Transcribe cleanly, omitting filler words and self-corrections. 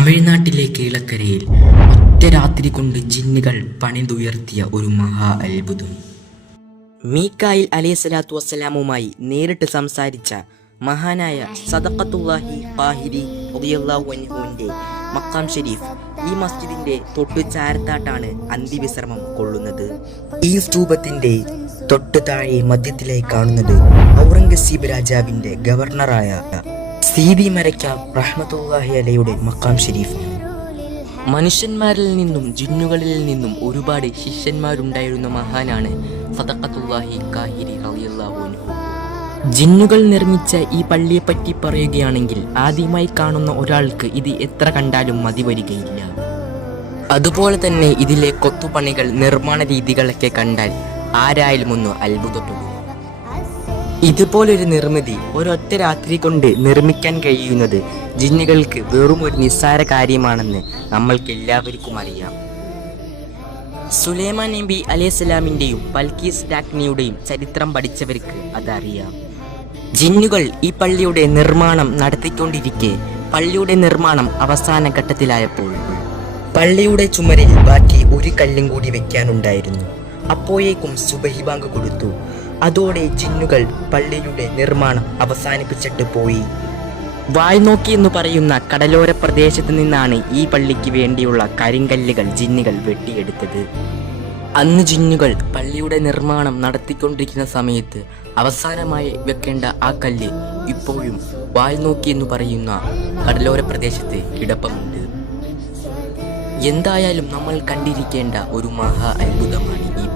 തമിഴ്നാട്ടിലെ കീഴക്കരയിൽ ഒറ്റ രാത്രി കൊണ്ട് ജിന്നുകൾ പണിതുയർത്തിയ ഒരു മഹാ അത്ഭുതം. മീകായിൽ അലൈഹിസ്സലാത്തു വസ്സലാമുമായി നേരിട്ട് സംസാരിച്ച മഹാനായ സദഖത്തുല്ലാഹി ഖാഹിരി റളിയല്ലാഹു അൻഹുവിന്റെ മഖാം ഷരീഫ് ഈ മസ്ജിദിന്റെ തൊട്ടു ചാരത്താട്ടാണ് അന്ത്യവിശ്രമം കൊള്ളുന്നത്. ഈ സ്തൂപത്തിന്റെ തൊട്ടു താഴെ മധ്യത്തിലായി കാണുന്നത് ഔറംഗസീബ് രാജാവിന്റെ ഗവർണറായ സീതി മരക്കാർ റഹ്മത്തുള്ളാഹി അലൈഹിയുടെ മഖാം ഷരീഫാണ്. മനുഷ്യന്മാരിൽ നിന്നും ജിന്നുകളിൽ നിന്നും ഒരുപാട് ശിഷ്യന്മാരുണ്ടായിരുന്ന മഹാനാണ് സദഖത്തുല്ലാഹി ഖാഹിരി റളിയല്ലാഹു അൻഹു. ജിന്നുകൾ നിർമ്മിച്ച ഈ പള്ളിയെപ്പറ്റി പറയുകയാണെങ്കിൽ ആദ്യമായി കാണുന്ന ഒരാൾക്ക് ഇത് എത്ര കണ്ടാലും മതി വരികയില്ല. അതുപോലെ തന്നെ ഇതിലെ കൊത്തുപണികൾ, നിർമ്മാണ രീതികളൊക്കെ കണ്ടാൽ ആരായാലും ഒന്ന് അത്ഭുതപ്പെടും. ഇതുപോലൊരു നിർമ്മിതി ഒരൊറ്റ രാത്രി കൊണ്ട് നിർമ്മിക്കാൻ കഴിയുന്നത് ജിന്നുകൾക്ക് വെറും ഒരു നിസ്സാര കാര്യമാണെന്ന് നമ്മൾക്ക് എല്ലാവർക്കും അറിയാം. സുലൈമാൻ നബി അലൈഹിസ്സലാമിന്റെയും ബൽക്കീസ് രാജ്ഞിയുടെയും ചരിത്രം പഠിച്ചവർക്ക് അതറിയാം. ജിന്നുകൾ ഈ പള്ളിയുടെ നിർമ്മാണം നടത്തിക്കൊണ്ടിരിക്കെ പള്ളിയുടെ നിർമ്മാണം അവസാന ഘട്ടത്തിലായപ്പോൾ പള്ളിയുടെ ചുമരിൽ ബാക്കി ഒരു കല്ലും കൂടി വെക്കാനുണ്ടായിരുന്നു. അപ്പോഴേക്കും സുബഹി ബാങ്ക് കൊടുത്തു. അതോടെ ജിന്നുകൾ പള്ളിയുടെ നിർമ്മാണം അവസാനിപ്പിച്ചിട്ട് പോയി. വായ്നോക്കി എന്ന് പറയുന്ന കടലോര പ്രദേശത്ത് നിന്നാണ് ഈ പള്ളിക്ക് വേണ്ടിയുള്ള കരിങ്കല്ലുകൾ ജിന്നുകൾ വെട്ടിയെടുത്തത്. അന്ന് ജിന്നുകൾ പള്ളിയുടെ നിർമ്മാണം നടത്തിക്കൊണ്ടിരിക്കുന്ന സമയത്ത് അവസാനമായി വെക്കേണ്ട ആ കല്ല് ഇപ്പോഴും വായ്നോക്കി എന്ന് പറയുന്ന കടലോര പ്രദേശത്ത് കിടപ്പുണ്ട്. എന്തായാലും നമ്മൾ കണ്ടിരിക്കേണ്ട ഒരു മഹാ അത്ഭുതമാണ് ഈ